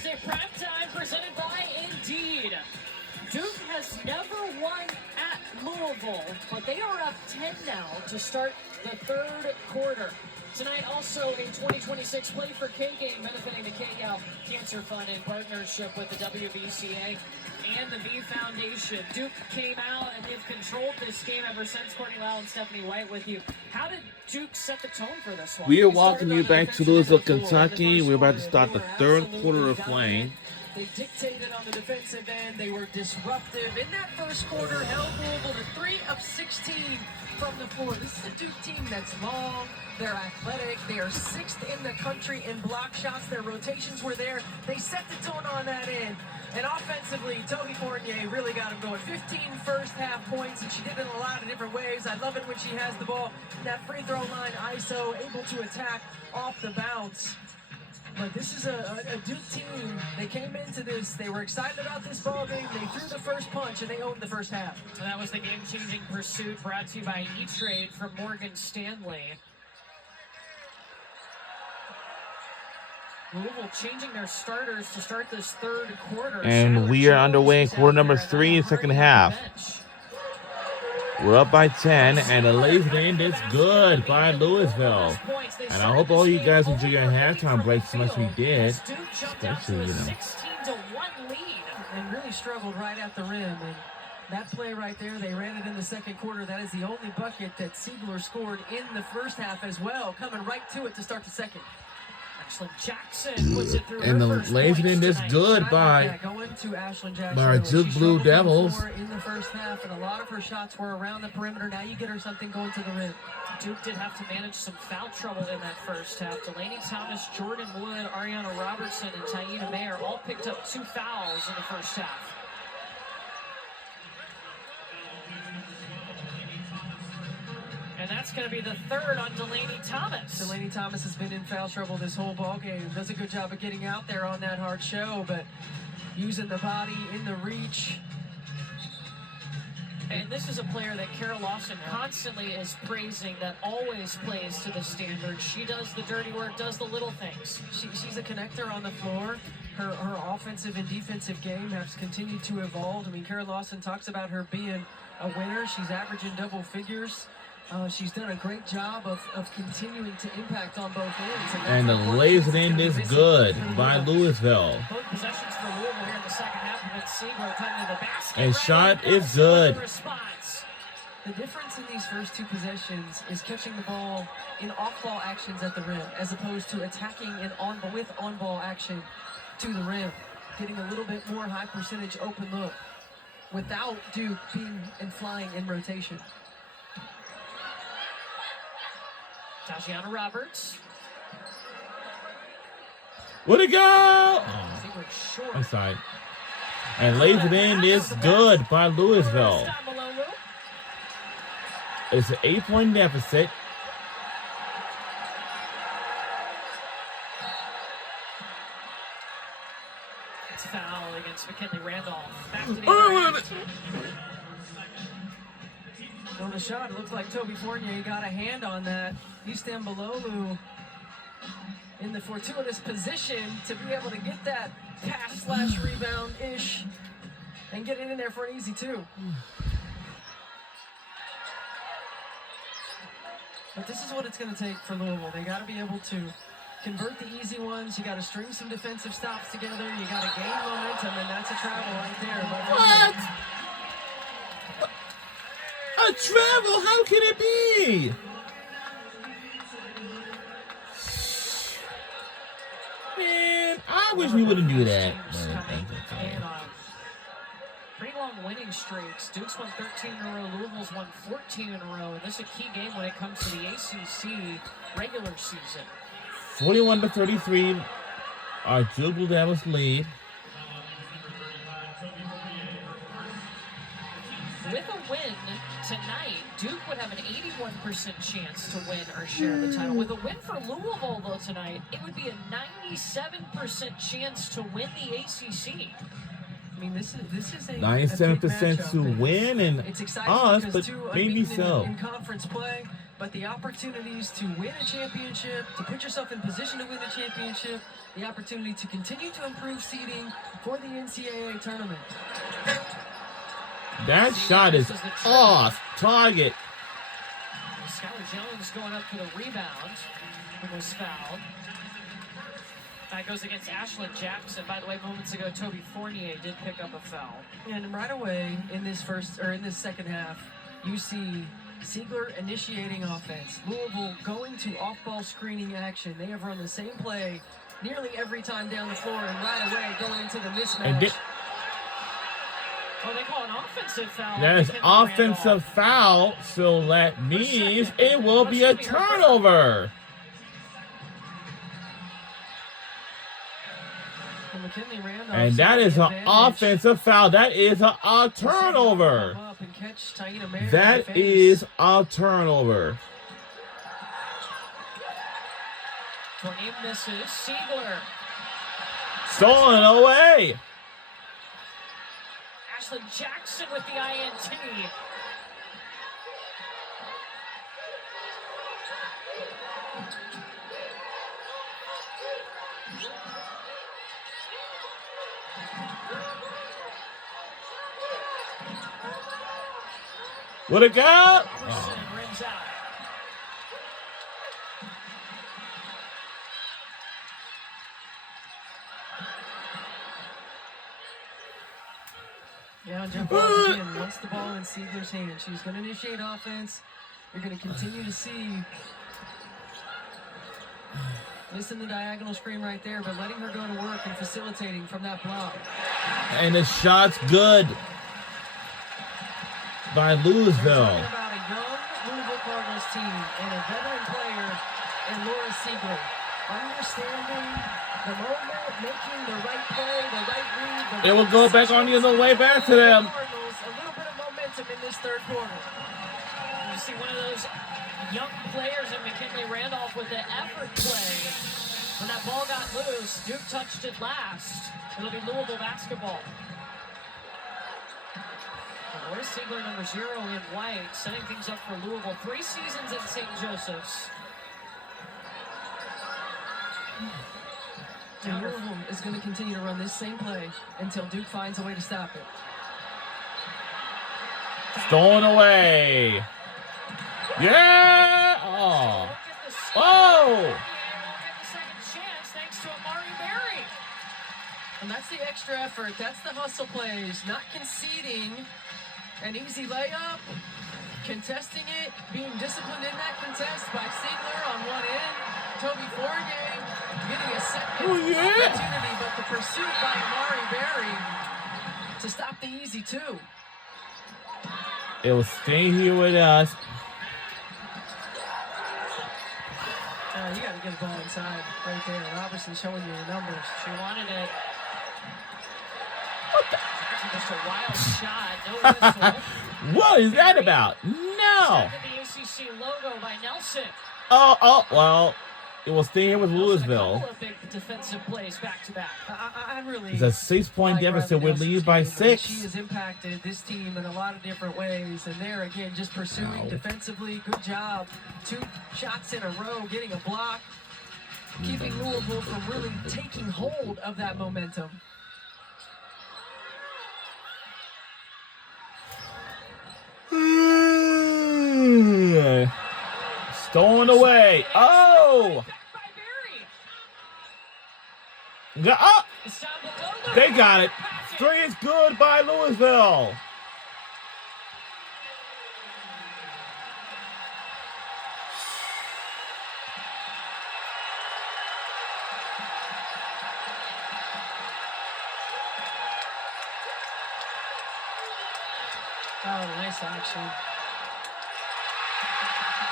Thursday primetime presented by Indeed. Duke has never won at Louisville, but they are up 10 now to start the third quarter. Tonight also in 2026 Play for K-Game benefiting the KL Cancer Fund in partnership with the WBCA and the V Foundation. Duke came out and they've controlled this game ever since. Courtney Lau and Stephanie White with you. How did Duke set the tone for this one? We are welcoming you back to Louisville, Kentucky. We're about to start the third quarter of playing. They dictated on the defensive end. They were disruptive. In that first quarter, held Louisville to 3 of 16 from the floor. This is a Duke team that's long. They're athletic. They are 6th in the country in block shots. Their rotations were there. They set the tone on that end. And offensively, Toby Fournier really got him going. 15 first half points, and she did it in a lot of different ways. I love it when she has the ball. That free throw line, ISO, able to attack off the bounce. But this is a Duke team. They came into this. They were excited about this ball game. They threw the first punch, and they owned the first half. And that was the game-changing pursuit brought to you by E-Trade from Morgan Stanley. Louisville changing their starters to start this third quarter. And we are underway in quarter number 3 in the second half. We're up by 10, and the late end is good by Louisville. And I hope all you guys enjoy your halftime breaks as much as we did. Especially, you know. 16-1 lead. And really struggled right at the rim. And that play right there, they ran it in the second quarter. That is the only bucket that Siegler scored in the first half as well. Coming right to it to start the second. Jackson puts it through. And the lazy end is good by our Duke Blue Devils. In the first half, and a lot of her shots were around the perimeter. Now you get her something going to the rim. Duke did have to manage some foul trouble in that first half. Delaney Thomas, Jordan Wood, Ariana Robertson, and Taina Mayer all picked up 2 fouls in the first half. And that's going to be the third on Delaney Thomas. Delaney Thomas has been in foul trouble this whole ball game. Does a good job of getting out there on that hard show, but using the body in the reach. And this is a player that Carol Lawson constantly is praising, that always plays to the standard. She does the dirty work, does the little things. She's a connector on the floor. Her offensive and defensive game has continued to evolve. I mean, Carol Lawson talks about her being a winner. She's averaging double figures. She's done a great job of continuing to impact on both ends. And the lazy end is good by Louisville. Both possessions for Louisville here in the second half. Siegler cutting to the basket. And shot is good. The difference in these first 2 possessions is catching the ball in off-ball actions at the rim, as opposed to attacking with on-ball action to the rim, getting a little bit more high percentage open look without Duke being and flying in rotation. Tashiana Roberts. Where'd it go? Oh, I'm sorry. And lazy end is good by Louisville. It's an 8-point deficit. It's foul against McKinley Randolph. Back to the on the shot, it looks like Toby Fournier got a hand on that. Easton Balolu in the fortuitous position to be able to get that pass/rebound-ish and get it in there for an easy 2. But this is what it's going to take for Louisville. They got to be able to convert the easy ones. You got to string some defensive stops together. You got to gain momentum, and that's a travel right there. What? A travel? How can it be? Man, I wish we wouldn't do that. Pretty long winning streaks. Duke's won 13 in a row. Louisville's won 14 in a row. And this is a key game when it comes to the ACC regular season. 41-33. Our Duke Blue Devils lead. With a win tonight, Duke would have an 81% chance to win or share the title. With a win for Louisville, though, tonight, it would be a 97% chance to win the ACC. I mean, this is a 97% to win, and it's exciting us, because but maybe so. In conference play, but the opportunities to win a championship, to put yourself in position to win a championship, the opportunity to continue to improve seeding for the NCAA tournament. That shot is off target. Skylar Jones going up for the rebound. It was fouled. That goes against Ashlyn Jackson. By the way, moments ago, Toby Fournier did pick up a foul. And right away in this second half, you see Siegler initiating offense. Louisville going to off-ball screening action. They have run the same play nearly every time down the floor, and right away going into the mismatch. Oh, they call an offensive foul. That is offensive foul, so that means it will be a turnover. And that is an offensive foul. That is a turnover. That is a turnover. Fournier misses. Siegler. Stolen away. Ashlyn Jackson with the INT. What a go! Robertson rims out. Yeah, Jeff Walls again wants the ball in Siegler's hand. She's going to initiate offense. You're going to continue to see missing the diagonal screen right there, but letting her go to work and facilitating from that block. And the shot's good by Louisville. We're talking about a young Louisville Cardinals team and a veteran player in Laura Siegler. Understanding the moment, making the right play, the right read. It will go back on the other way back to them. Cardinals, a little bit of momentum in this third quarter. You see one of those young players in McKinley Randolph with the effort play. When that ball got loose, Duke touched it last. It'll be Louisville basketball. Laura Siegler, number 0 in white, setting things up for Louisville. 3 seasons at St. Joseph's. And Louisville is going to continue to run this same play until Duke finds a way to stop it. Stolen away. Yeah! Oh. Oh! And that's the extra effort. That's the hustle plays. Not conceding an easy layup. Contesting it. Being disciplined in that contest by Siegler on one end. Toby Fournier getting a second opportunity, but the pursuit by Amari Berry to stop the easy two. It will stay here with us. You got to get the ball inside right there. Robertson showing you the numbers. She wanted it. What the? Just a wild shot. No whistle. What is that about? No. The ACC logo by Nelson. Oh, well, it will stay here with Louisville. A couple of big defensive plays back to back. I really. It's a 6-point deficit. We lead by 6. She has impacted this team in a lot of different ways, and there again, just pursuing defensively. Good job. 2 shots in a row, getting a block, keeping Louisville from really taking hold of that momentum. Stolen away. Oh! Oh! They got it. 3 is good by Louisville. Oh, nice action.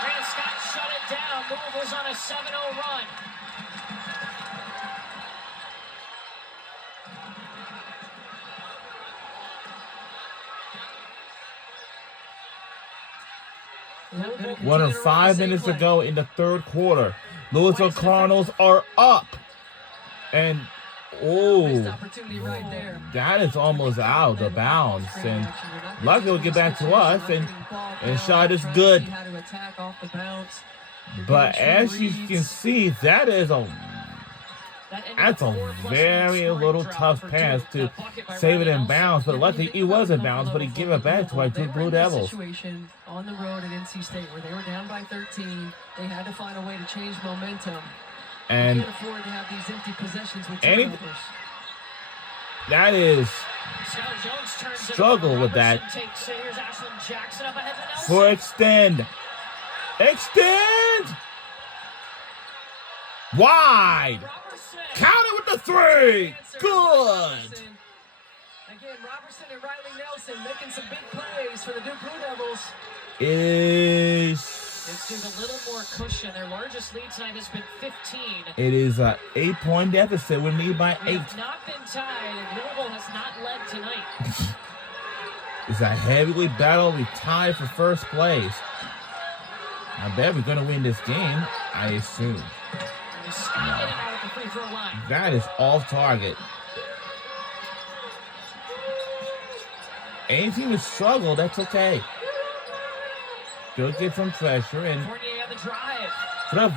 Brandon Scott shut it down. Louisville's on a 7-0 run. One or 5 minutes to go in the third quarter. Louisville Cardinals are up. And Missed Oh, opportunity right there. that is almost out of bounds. And luckily will get back to us. And shot is good. How to attack off the bounce. But as you can see, that's a very little tough pass to save it in bounds. But luckily he was in bounds, but he gave it back to our Duke Blue Devils. Situation on the road at NC State where they were down by 13. They had to find a way to change momentum. And can't afford to have these empty possessions with any- turnovers. that is Skylar Jones turns it struggle over. with that. Robertson takes it. Here's Ashlyn Jackson up ahead to Nelson. For extend. Extend! Wide! Robertson. Count it with the three! Good! Again, Robertson and Riley Nelson making some big plays for the Duke Blue Devils. Gives Duke a little more cushion. Their largest lead tonight has been 15. It is a 8-point deficit. We need by We 8. have not been tied, and Louisville has not led tonight. It's a heavyweight battle. We tied for first place. I bet we're going to win this game, I assume. They stop in and out at the free throw line. That is off target. Anything to struggle, that's okay. Still get some pressure and Fournier on the drive. put up.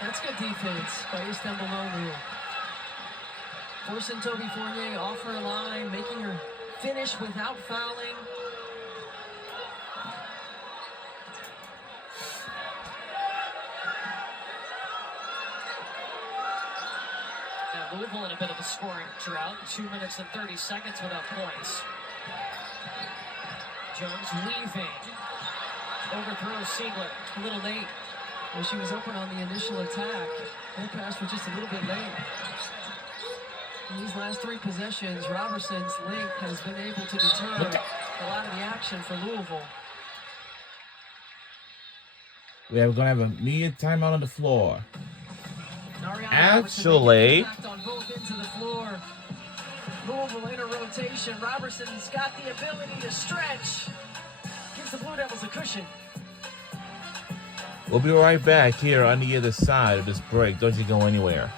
That's good defense by Easton Bologna. Forcing Toby Fournier off her line, making her finish without fouling. Now Louisville in a bit of a scoring drought. 2 minutes and 30 seconds without points. Jones weaving. Overthrows Siegler. A little late. Well, she was open on the initial attack. Her pass was just a little bit late. In these last 3 possessions, Robertson's length has been able to deter a lot of the action for Louisville. We're going to have a immediate timeout on the floor. Ariana Actually- Robertson making impact on both ends of the floor. Louisville in a rotation. Robertson's got the ability to stretch. Gives the Blue Devils a cushion. We'll be right back here on the other side of this break. Don't you go anywhere.